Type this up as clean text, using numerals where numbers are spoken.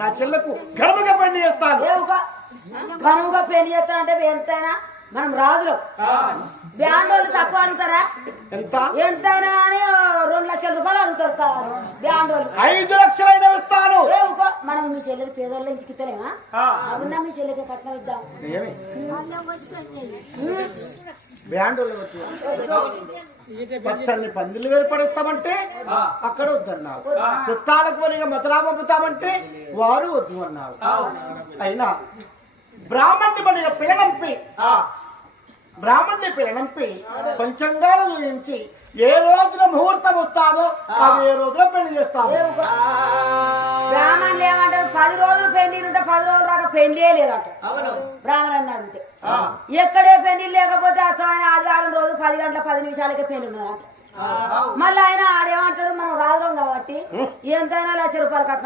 నా చెల్లకు ఘనముగా పెళ్లి చేస్తాను. ఘనముగా పెళ్లి చేస్తాను అంటే ఎంతైనా మనం రాజులు బ్యాండ్ వాళ్ళు తక్కువ అడుగుతారా? ఎంతైనా అని 2 లక్షల రూపాయలు అడుగుతారు బ్యాండ్ వాళ్ళు. 5 లక్షలైనా ఇస్తాను. మనం మీ చెల్లెలు పేదోళ్ళ ఇంటికి ఇస్తలేమా? అవునా, మీ చెల్లెకి కట్నం ఇద్దాం. బ్యాండ్ పచ్చని పందిళ్ళు ఏర్పడిస్తామంటే అక్కడ వద్దన్నారు. చుట్టాలకు మరిగా మతలా పంపుతామంటే వారు వద్దు అన్నారు. అయినా బ్రాహ్మణ్ణి మన పిల్లనంపి పంచంగాలు చూపించి ఏ రోజున ముహూర్తం వస్తాదో అది ఏ రోజున పెళ్లి చేస్తాము. బ్రాహ్మణులు ఏమంటారు? 10 రోజులు పెళ్లి ఉంటే 10 రోజులు రాక పెళ్లే లేదంట బ్రాహ్మణుని అడిగితే. ఎక్కడే పెళ్లి లేకపోతే అసలైన ఆదివారం రోజు 10 గంటల 10 నిమిషాలకే పెళ్లి ఉన్నదంట. మళ్ళీ ఆయన ఆడేమంటాడు? మనం రాజులం కాబట్టి ఎంతైనా 1,00,000 రూపాయలు కట్నం